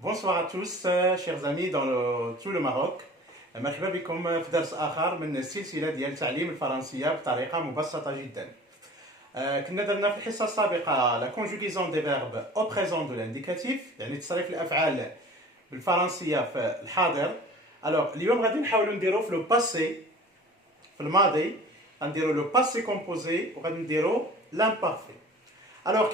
Bonsoir à tous, chers amis dans tout le Maroc. مرحبا بكم في درس آخر من السلسلة ديال تعليم الفرنسية بطريقة مبسطة جدا. كنا درنا في الحصة السابقة la conjugaison des verbes au présent de l'indicatif يعني تصريف الأفعال بالفرنسية في الحاضر. Alors اليوم غادي نحاولوا نديرو في لو باسي في الماضي غنديرو لو باسي كومبوزي وغادي نديرو l'imparfait. Alors,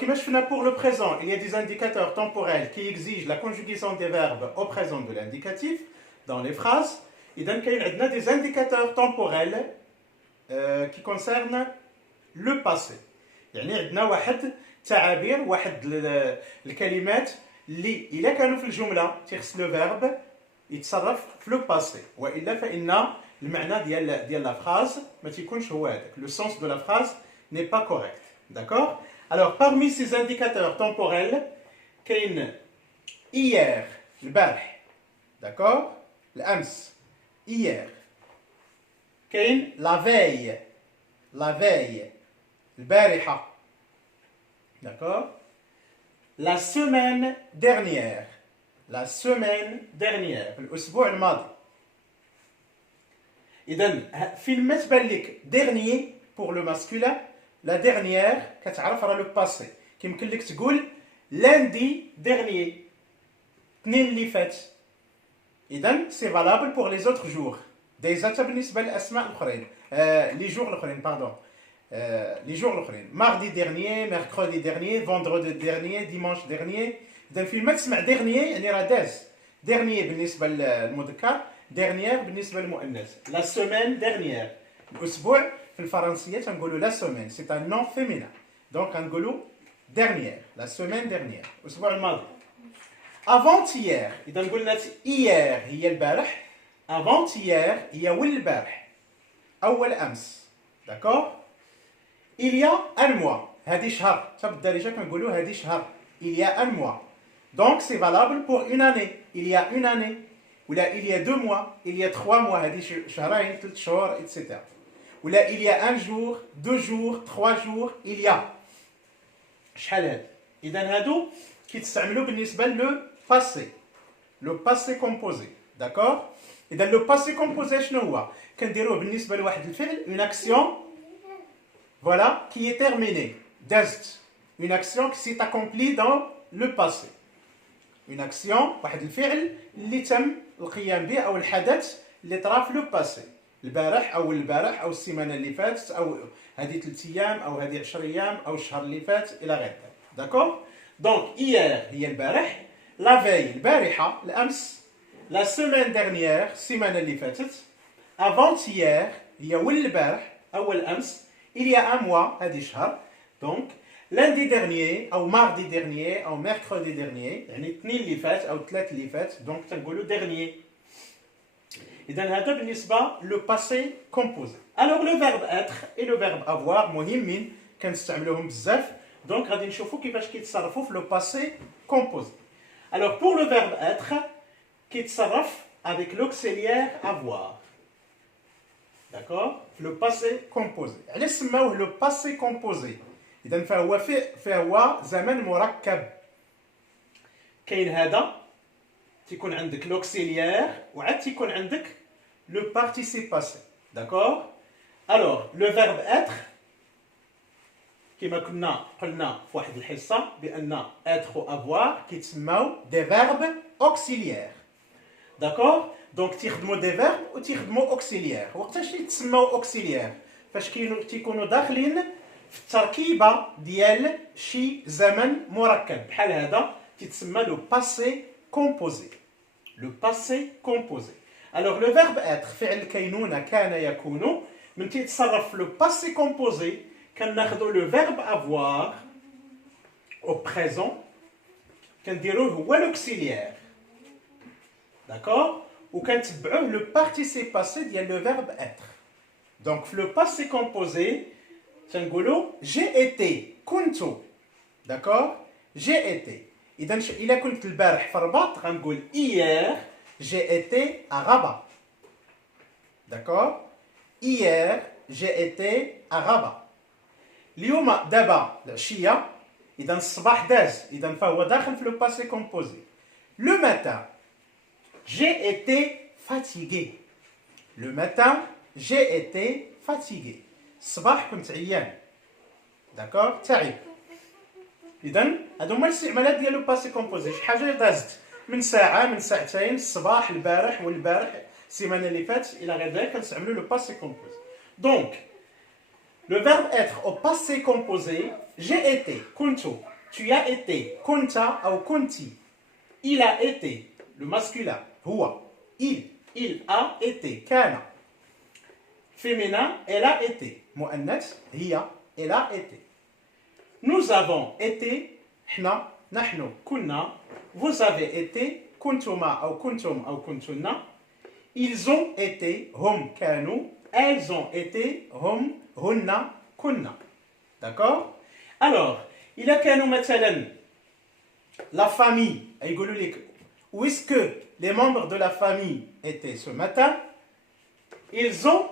pour le présent, il y a des indicateurs temporels qui exigent la conjugaison des verbes au présent de l'indicatif dans les phrases. Et donc, il y a des indicateurs temporels qui concernent le passé. يعني عندنا واحد تعابير واحد الكلمات اللي إلا كانوا في الجملة تيخص لو فيرب يتصرف في لو باسي وإلا فإن المعنى ديال لا فراز ما تيكونش هو هذاك. Le sens de la phrase n'est pas correct. D'accord? Alors, parmi ces indicateurs temporels, كاين hier, البارح, d'accord? الأمس, hier. كاين la veille, البارحة, d'accord? La semaine dernière, الأسبوع الماضي. إذن فين ما تبان لك dernier pour le masculin, la dernière كتعرف راه لو باسي كيمكن لك تقول lundi dernier اثنين اللي فات. اذا سي فالابل بور لي زوتر جور ديجا حتى بالنسبه للاسماء الاخرين لي جور الاخرين باردون لي جور الاخرين mardi dernier mercredi dernier vendredi dernier dimanche dernier. اذا فين ما تسمع dernier يعني راه داز dernier بالنسبه للمذكر dernière بالنسبه للمؤنث. la semaine dernière الاسبوع في الفرنسية تنقولوا la semaine, c'est un nom féminin. Donc تنقولوا dernière, la semaine dernière, الأسبوع الماضي. Avant-hier, إذا قلنا hier هي البارح, avant-hier هي والبارح, أول أمس. D'accord? Il y a un mois, هذه شهر, حتى بالدارجة كنقولوا هذه شهر. Il y a un mois. Donc c'est valable pour une année. Il y a une année. ولا il y a 2 mois, il y a 3 mois, هذه شهرين, 3 شهور, etc. Ou là, il y a 1 jour, 2 jours, 3 jours, il y a. شحال هاد؟ إذا هادو كيتستعملوا بالنسبة لو باسي. لو باسي كومبوزي، داكور؟ إذا لو باسي كومبوزي شنو هو؟ كنديروه بالنسبة لواحد الفعل une action voilà qui est terminée. دازت. Une action qui s'est accomplie dans le passé. Une action واحد الفعل اللي تم القيام به أو الحدث اللي طرا في لو باسي. البارح او البارح او السيمانه اللي فاتت او هذه 3 ايام او هذه 10 ايام او الشهر اللي فات الى غير ذلك. داكور؟ دونك hier هي البارح، لا فيي البارحه الامس، لا سيمين ديرنيير السيمانه اللي فاتت، افونت hier هي والبارح اول امس، il y a un mois هذه شهر، دونك lundi dernier او mardi dernier او mercredi dernier يعني الاثنين اللي فات او الثلاث اللي فات، دونك تنقولوا dernier. إذا هذا بالنسبة لو باسي كومبوزي. Alors le verbe être et le verbe avoir مهمين كنستعملوهم بزاف. دونك غادي نشوفوا كيفاش كيتصرفوا في لو باسي كومبوزي. Alors pour le verbe être كيتصرف avec l'auxiliaire avoir. D'accord? في لو باسي كومبوزي. علاش سماوه لو باسي كومبوزي؟ إذا فهو زمن مركب. كاين هذا تيكون عندك l'auxiliaire وعاد تيكون عندك le participe passé. D'accord? Alors, le verbe être كما كنا قلنا في واحد الحصة بأن être و avoir كيتسماو des verbes auxiliaires. D'accord? Donc تيخدموا des verbes و تيخدموا auxiliaires. وقتاش يتسماو auxiliaires؟ فاش تيكونوا داخلين في التركيبة ديال شي زمن مركب بحال هذا تيتسمى le passé composé. Le passé composé. Alors le verbe être فعل كينونة كان يكون من تيتصرف في le passé composé كناخذوا le verbe avoir au présent كنديروه هو l'auxiliaire. D'accord? وكنتبعوه le participe passé ديال le verbe être. Donc في le passé composé تنقولوا j'ai été كنت. D'accord? J'ai été. إذا إلا كنت البارح في الرباط غنقول hier j'ai été à Rabat. D'accord? Hier j'ai été à Rabat. اليوم دابا العشية إذا الصباح داز إذا فهو داخل في لو باسي كومبوزي. Le matin, j'ai été fatigué. Le matin, j'ai été fatigué. الصباح كنت عيان. داكور تعب. إذن هادو هما الاستعمالات ديال لو باسي كومبوزي. شي حاجة دازت من ساعة من ساعتين الصباح البارح والبارح السيمانة اللي فاتت إلى غير ذلك كنستعملو لو باسي كومبوزي. دونك le verbe être au passé composé, j'ai été, كنت, tu as été, كنت أو كنتي. Il a été, le masculin, هو, il a été, كان. Féminin, elle a été. مؤنث, هي, elle a été. Nous avons été, احنا, نحن, كنا. Vous avez été, كنتما أو كنتم أو كنتن. Ils ont été, هم كانوا. Elles ont été, هم, هن, كنا. D'accord? Alors, il a كانوا مثلا la famille, يقولوا لك où est-ce que les membres de la famille étaient ce matin? Ils ont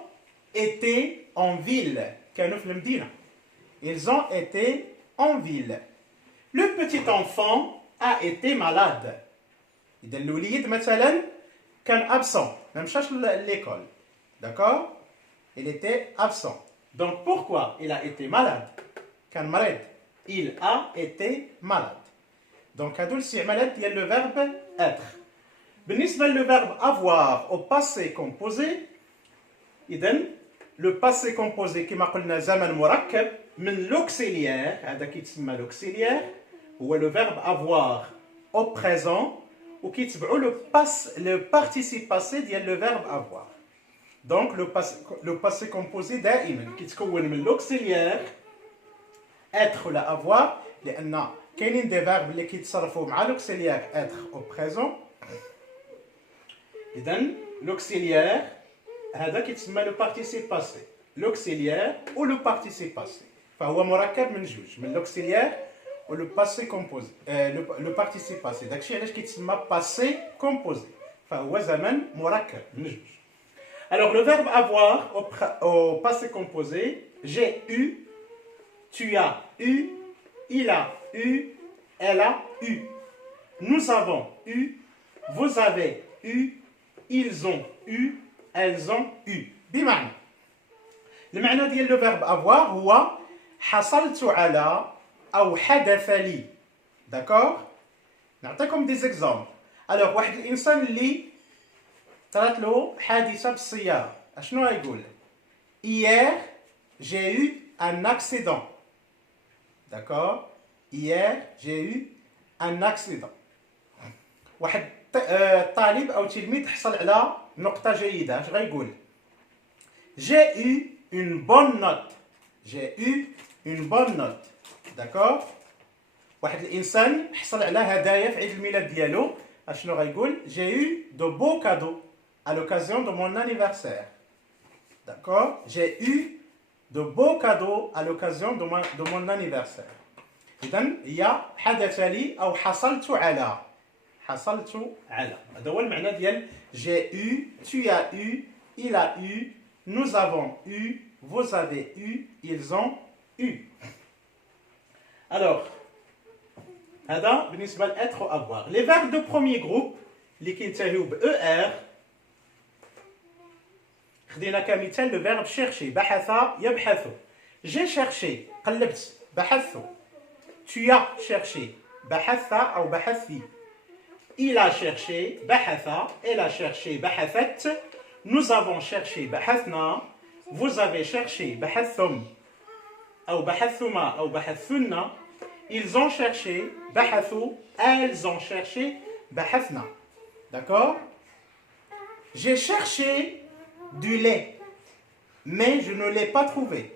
été en ville. كانوا في المدينة. Ils ont été en ville. Le petit enfant a été malade. إذا الوليد مثلا كان absent. ما مشاش l'école. D'accord? Il était absent. Donc pourquoi il a été malade? كان مريض. Il a été malade. Donc هادو الاستعمالات ديال le verbe être. بالنسبة le verbe avoir au passé composé, إذن le passé composé كما قلنا زمن مركب من l'auxiliaire, هذا كيتسمى l'auxiliaire, هو le verbe avoir au présent وكيتبعو le participe passé ديال le verbe avoir. Donc le passé composé دائما كيتكون من l'auxiliaire être ولا avoir لأن كاينين دي فيرب اللي كيتصرفوا مع l'auxiliaire être au présent. إذن l'auxiliaire هذا كيتسمى le participe passé. L'auxiliaire ou le participe passé. فهو مركب من جوج من l'auxiliaire و le passé composé le participe passé. داكشي علاش كيتسمى passé composé. فهو زمن مركب من جوج. Alors le verbe avoir au passé composé, j'ai eu, tu as eu, il a eu, elle a eu. Nous avons eu, vous avez eu, ils ont eu, elles ont eu. بمعنى المعنى ديال لو فيرب افوار هو حصلت على او حدث لي. داكور نعطيكم دي زيكزامبل. الوغ واحد الانسان اللي طرات له حادثه بالسياره اشنو غايقول؟ hier j'ai eu un accident. داكور hier j'ai eu un accident. واحد طالب او تلميذ حصل على نقطه جيده اش غايقول؟ j'ai eu une bonne note. J'ai eu une bonne note. D'accord? واحد الانسان حصل على هدايا في عيد الميلاد ديالو اشنو غايقول؟ j'ai eu de beaux cadeaux à l'occasion de mon anniversaire. D'accord? J'ai eu de beaux cadeaux à l'occasion de mon anniversaire. إذن هي حدث لي أو حصلت على. حصلت على. هذا هو المعنى ديال j'ai eu, tu as eu, il a eu, nous avons eu, vous avez eu, ils ont eu. Alors, هذا بالنسبة لêtre ou avoir. Les verbes de premier groupe اللي كينتهيو ب ER خدينا كمثال le verbe chercher بحث يبحث. J'ai cherché قلبت بحثت. Tu as cherché بحثت أو بحثتي. Il a cherché بحث. Elle a cherché بحثت. Nous avons cherché بحثنا. Vous avez cherché بحثتم أو بحثتما أو بحثتن. Ils ont cherché بحثوا. Elles ont cherché بحثنا. D'accord? J'ai cherché du lait mais je ne l'ai pas trouvé.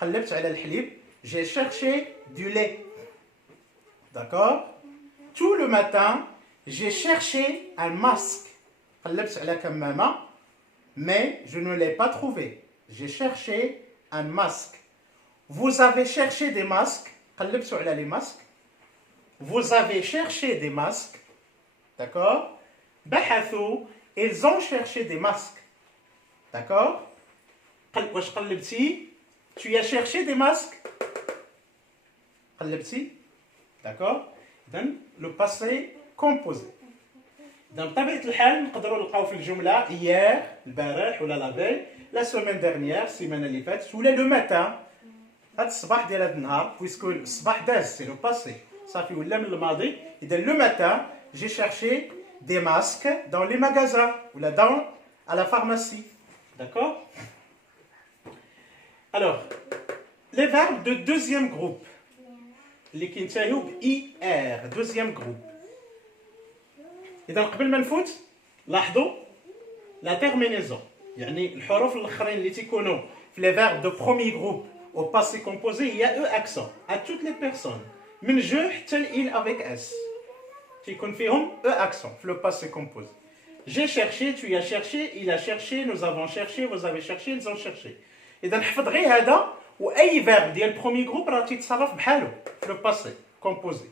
قلبت على الحليب. J'ai cherché du lait. D'accord? Tout le matin j'ai cherché un masque. قلبت على كمامة mais je ne l'ai pas trouvé. J'ai cherché un masque. Vous avez cherché des masques. قلبتوا على les masques. Vous avez cherché des masques. D'accord? بحثوا. Ils ont cherché des masques. D'accord? واش قلبتي؟ Tu as cherché des masques. قلبتي. D'accord? Then le passé composé. Donc, بطبيعة الحال نقدروا نلقاو في الجملة hier, البارح ولا la veille, la semaine dernière, السيمانة اللي فاتت ولا le matin. هذا الصباح ديال هذا النهار بويسكو الصباح داز سي لو باسي صافي ولا من الماضي. إذا le matin, j'ai cherché des masques dans les magasins ولا dans à la pharmacie. D'accord? Alors, les verbes de deuxième groupe. اللي كينتهيو ب ER, deuxième groupe. إذا قبل ما نفوت لاحظوا لا تيرمينيزون يعني الحروف الآخرين اللي تيكونوا في لي فيرب دو بروميي جروب au passé composé il y a E accent à toutes les personnes من je حتى il avec S تيكون فيهم E accent في le passé composé. J'ai cherché, tu as cherché, il a cherché, nous avons cherché, vous avez cherché, ils ont cherché. إذا نحفظ غير هذا واي فيرب ديال البروميي جروب راه تيتصرف بحالو في le passé composé.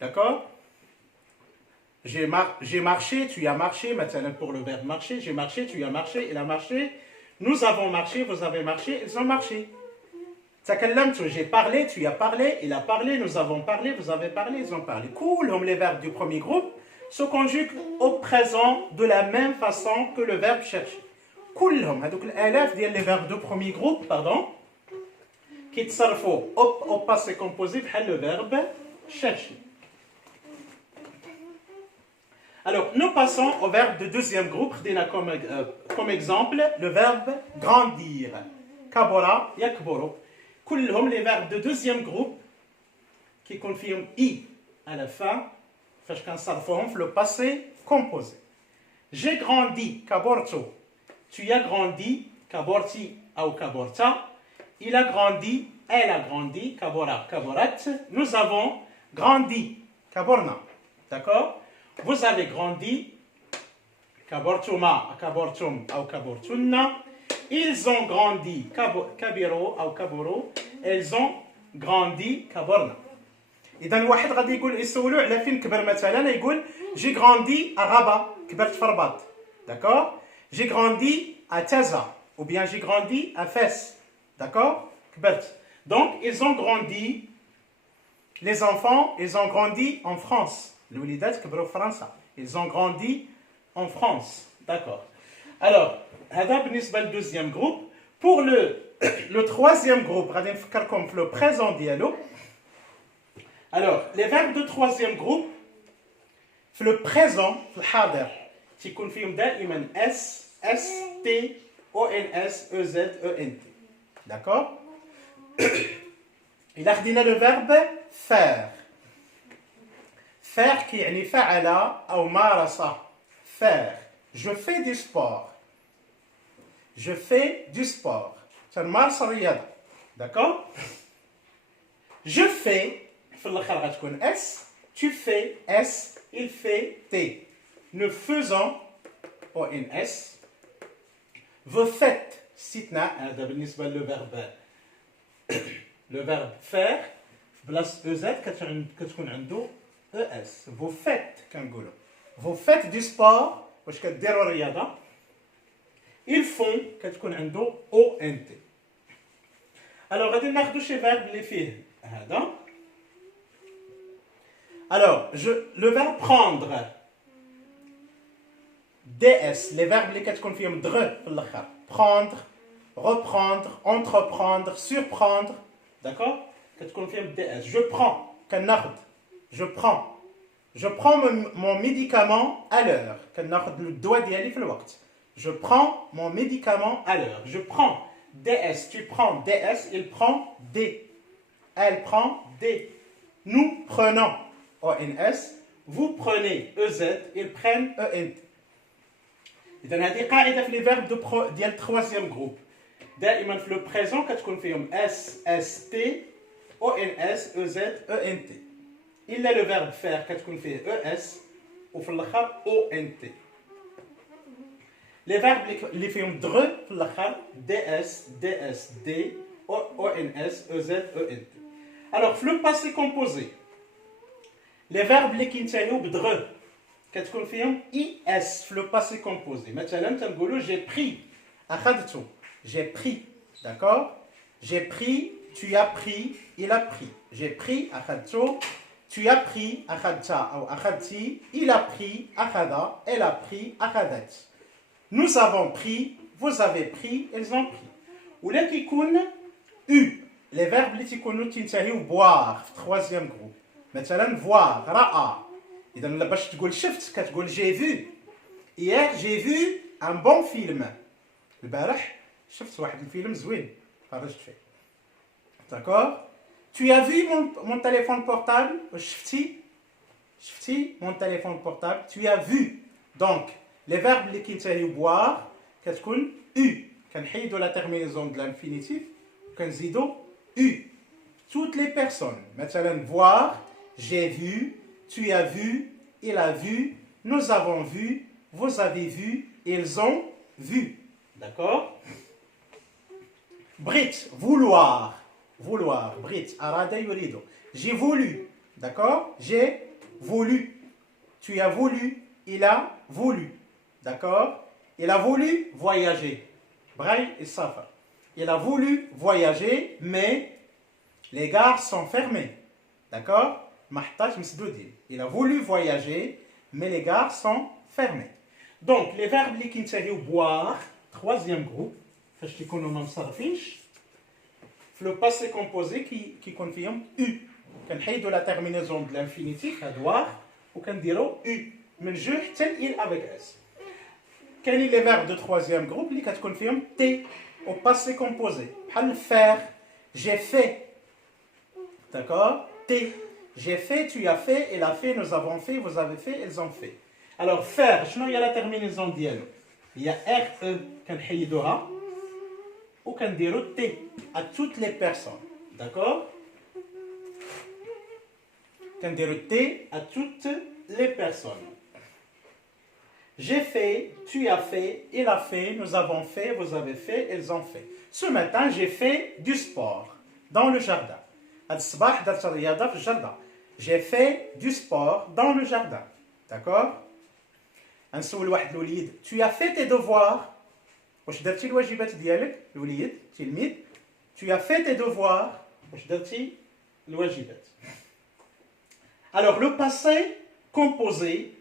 D'accord? J'ai marché, tu as marché, maintenant pour le verbe marcher, j'ai marché, tu as marché, il a marché, nous avons marché, vous avez marché, ils ont marché. تكلمت, j'ai parlé, tu as parlé, il a parlé, nous avons parlé, vous avez parlé, ils ont parlé. كلهم les verbes du premier groupe se conjuguent au présent de la même façon que le verbe chercher. كلهم هذوك الآلاف ديال les verbes du premier groupe, pardon, كيتصرفوا au passé composé بحال le verbe chercher. Alors, nous passons au verbe de deuxième groupe. Comme exemple, le verbe grandir. Kabora, yakboro. كلهم les verbes de deuxième groupe qui confirment I à la fin. فاش كنصرفوهم في le passé composé. J'ai grandi, kaborto. Tu as grandi, kaborti ou kaborta. Il a grandi, elle a grandi, kabora, kaborat. Nous avons grandi, kaborna. D'accord? Vous avez grandi, kabortuma, kabortum ou kabortunna. Ils ont grandi, kabiro ou kaboro. Elles ont grandi, kaborna. إذا واحد غادي يقول يسولو على فين كبر مثلا يقول j'ai grandi à Rabat, كبرت في الرباط. D'accord? J'ai grandi à Taza ou bien j'ai grandi à Fès. D'accord? كبرت. Donc ils ont grandi, les enfants, ils ont grandi en France. الوليدات كبروا في فرنسا. Ils ont grandi en France. D'accord. Alors, هذا بالنسبة للدوزيام groupe. Pour le troisième groupe, غادي نفكركم في le présent ديالو. Alors, les verbes de troisième groupe, في le présent, في الحاضر, تيكون فيهم دائما S, S, T, O, N, S, E, Z, E, N, T. D'accord? إذا خدينا le verbe faire. Faire qui يعني فعل أو مارس. Faire. Je fais du sport. Je fais du sport. تنمارس الرياضة. D'accord? Je fais. في الآخر غتكون S. Tu fais S. Il fait T. Nous faisons O, N, S. Vous faites استثناء هذا بالنسبة le verbe faire بلاص EZ كتكون عنده ES. Vous faites كنقولوا. Vous faites du sport واش كديروا الرياضة. Ils font كتكون عنده ONT. Alors غادي ناخذوا شي verbe اللي فيه هذا. Alors le verbe prendre. DS les verbes اللي كتكون فيهم دغ في الاخر. Prendre, reprendre, entreprendre, surprendre. D'accord? كتكون فيهم DS. Je prends كناخذ. Je prends. Je prends mon médicament à l'heure. كناخذ الدواء ديالي في الوقت. Je prends mon médicament à l'heure. Je prends DS. Tu prends DS. Il prend D. Elle prend D. Nous prenons ONS. Vous prenez EZ. Ils prennent ENT. إذا هذه قاعدة في les verbes ديال التروازيام جروب. دائما في le présent كتكون فيهم S, S, T, ONS, EZ, ENT. إلا le verbe faire كتكون فيه ES وفي الآخر ONT. Les verbes اللي فيهم دغ في الآخر DS, DS, D, ONS, EZ, ENT. Alors في le passé composé les verbes اللي كينتهيو بدغ كتكون فيهم IS في le passé composé. مثلا تنقولوا j'ai pris أخذت. J'ai pris. D'accord? J'ai pris, tu as pris, il a pris. J'ai pris أخذت. tu as pris أخذت أو أخذتي, il a pris أخذ, elle a pris أخذت. Nous avons pris, vous avez pris, ils ont pris. ولا كيكون U, les verbes اللي تيكونوا تنتهيو boire في troisième groupe. مثلا voir, رأى. إذا باش تقول شفت كتقول j'ai vu. Hier j'ai vu un bon film. البارح شفت واحد الفيلم زوين خرجت فيه. D'accord? Tu as vu mon téléphone portable? شفتي mon téléphone portable? Tu as vu. Donc les verbes اللي كينتهيو boire كتكون U. كنحيدوا la terminaison de l'infinitif وكنزيدوا U. Toutes les personnes. مثلا voir, j'ai vu, tu as vu, il a vu, nous avons vu, vous avez vu, ils ont vu. D'accord? Brit, vouloir. Vouloir. Brit, arada yurido. J'ai voulu. D'accord? J'ai voulu. Tu as voulu, il a voulu. D'accord? Il a voulu voyager. Braille et Safa. Il a voulu voyager, mais les gares sont fermées. D'accord? Il a voulu voyager, mais les gares sont fermées. Donc, les verbes qui sont boire, troisième groupe, le passé composé qui confirme U. Quand on de la terminaison de l'infinitif, à doire, ou quand on U. Mais je, tel il avec S. Quels sont les verbes de troisième groupe qui confirment T au passé composé? Le faire, j'ai fait. D'accord? T. J'ai fait, tu as fait, elle a fait, nous avons fait, vous avez fait, ils ont fait. Alors, faire, il y a la terminaison d'IL. Il y a RE, qu'on حيدوها, ou qu'on dira T, à toutes les personnes. D'accord? Qu'on dira T, à toutes les personnes. J'ai fait, tu as fait, il a fait, nous avons fait, vous avez fait, ils ont fait. Ce matin, j'ai fait du sport dans le jardin. J'ai fait du sport dans le jardin. D'accord? Tu as fait tes devoirs. Tu as fait tes devoirs. Alors, le passé composé,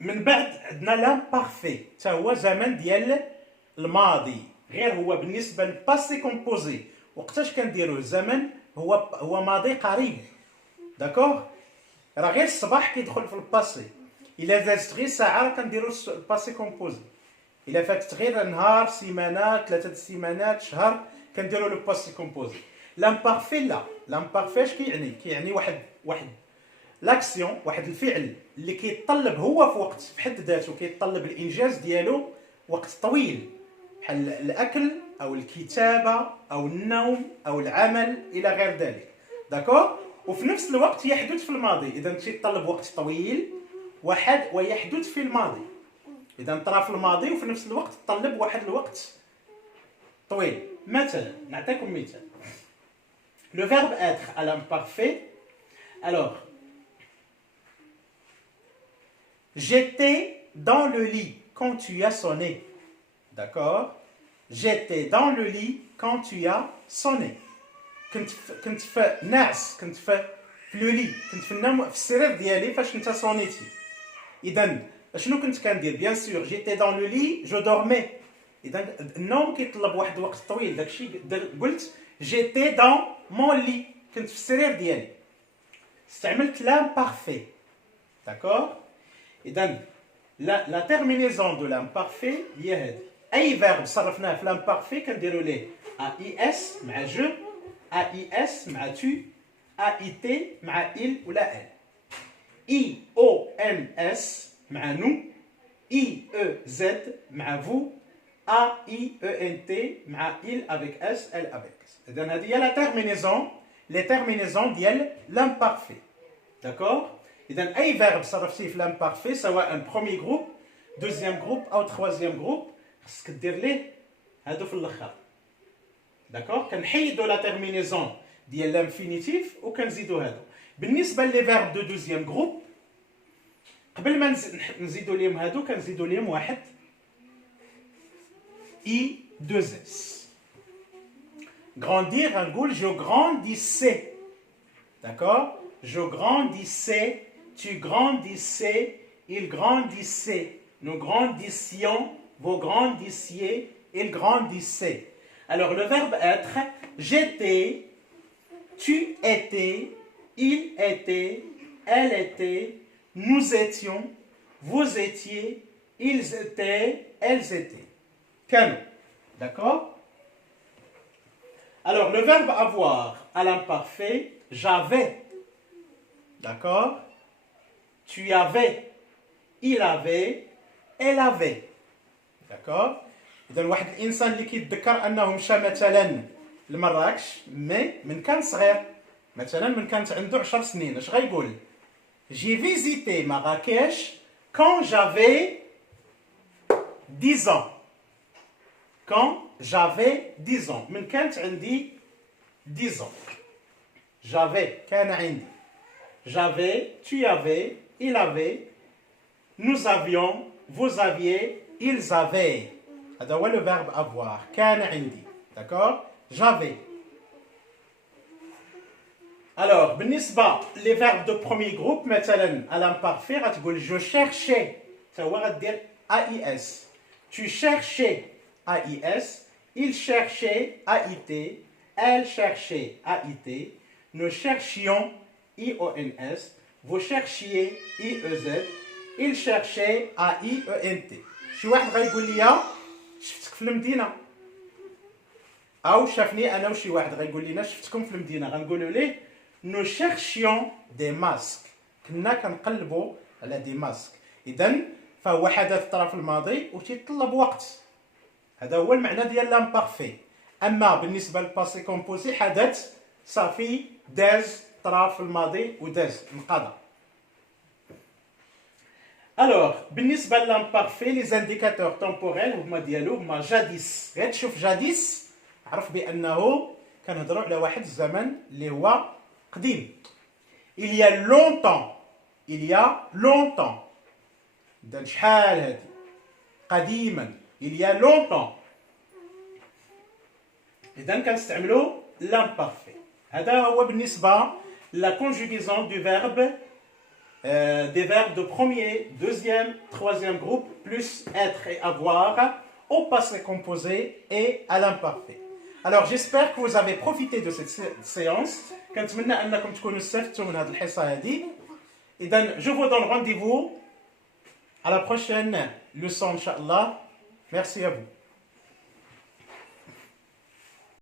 من بعد عندنا l'imparfait تا هو زمن ديال الماضي غير هو بالنسبه للباسي كومبوزي وقتاش كنديروه الزمن هو ماضي قريب داكوغ راه غير الصباح كيدخل في الباسي الا دازت غير ساعه راه كنديروا الباسي كومبوزي الا فاتت غير نهار سيمانات 3 سيمانات شهر كنديروا لو باسي كومبوزي l'imparfait لا l'imparfait اش كيعني واحد لاكسيون واحد الفعل اللي كيتطلب هو في وقت في حد ذاته كيتطلب الانجاز ديالو وقت طويل بحال الاكل او الكتابه او النوم او العمل الى غير ذلك داكور وفي نفس الوقت يحدث في الماضي اذا كيتطلب وقت طويل ويحدث في الماضي اذا طرا في الماضي وفي نفس الوقت تطلب واحد الوقت طويل مثلا نعطيكم مثال le verbe être à l'imparfait alors j'étais dans le lit quand tu as sonné. D'accord? J'étais dans le lit quand tu as sonné. كنت في ناعس كنت في لو لي كنت في النوم في السرير ديالي فاش انت صونيتي. إذا شنو كنت كندير؟ بيان سور j'étais dans le lit je dormais. إذا النوم كيطلب واحد الوقت طويل داكشي قلت j'étais dans mon lit كنت في السرير ديالي. استعملت l'imparfait. D'accord? إذن la terminaison de l'imparfait هي هذه أي verbe صرفناه في l'imparfait كنديروا ليه AIS مع je AIS مع tu AIT مع il ولا elle IONS مع nous IEZ مع vous AIENT مع il avec S elle avec S إذن هذه هي la terminaison les terminaisons ديال l'imparfait. D'accord? إذا أي verbe صرفتيه في l'imparfait سواء premier groupe, deuxième groupe أو troisième groupe خصك دير ليه هادو في الآخر. داكوغ كنحيدو لا terminaison ديال l'infinitif وكنزيدو هادو. بالنسبة لي verbe de deuxième groupe قبل ما نزيدو ليهم هادو كنزيدو ليهم واحد I2S. Grandir نقول je grandissais. D'accord? Je grandissais, tu grandissais, il grandissait. Nous grandissions, vous grandissiez, il grandissait. Alors le verbe être, j'étais, tu étais, il était, elle était, nous étions, vous étiez, ils étaient, elles étaient. Canon. D'accord? Alors, le verbe avoir à l'imparfait, j'avais. D'accord? Tu avais, il avait, elle avait. d'accord. اذا واحد الانسان اللي كيتذكر انه مشى مثلا لمراكش مي من كان صغير، مثلا من كانت عنده 10 سنين، اش غيقول؟ جي فيزيتي مراكش quand j'avais 10 ans. quand j'avais 10 ans، من كانت عندي 10 ans. j'avais كان عندي. j'avais، tu avais، il avait، nous avions، vous aviez، ils avaient. هذا هو le verbe avoir. كان عندي. d'accord. j'avais. Alors, بالنسبة les verbes de premier groupe مثلا à l'imparfait غتقول je cherchais، تا هو غدير AIS. tu cherchais AIS، il cherchait AIT، elle cherchait AIT، nous cherchions IONS، vous cherchiez IEZ، il cherchait AIENT. شي واحد غيقول لي شفتك في المدينة، أو شافني أنا وشي واحد غيقول لنا شفتكم في المدينة، غنقولوا ليه nous cherchions des masques، كنا كنقلبوا على دي ماسك. إذا فهو حدث طرا في الماضي وتيطلب وقت، هذا هو المعنى ديال لامبارفي. أما بالنسبة للباسي كومبوزي حدث صافي داز طرا في الماضي وداز انقضى. Alors, بالنسبة للامبارفي لي زانديكاتور تومبوريل هما ديالو هما جاديس. غير تشوف جاديس عرف بأنه كنهضروا على واحد الزمن اللي هو قديم. il y a longtemps، il y a longtemps، إذا شحال هادي قديما، il y a longtemps. إذا كنستعملوا l'imparfait. هذا هو بالنسبة la conjugaison du verbe des verbes de premier, deuxième, troisième groupe, plus être et avoir, au passé composé et à l'imparfait. Alors j'espère que vous avez profité de cette séance. كنتمنى أنكم تكونوا استفدتوا من هذه الحصة هذه. إذا je vous donne rendez-vous à la prochaine leçon إن شاء الله. Merci à vous.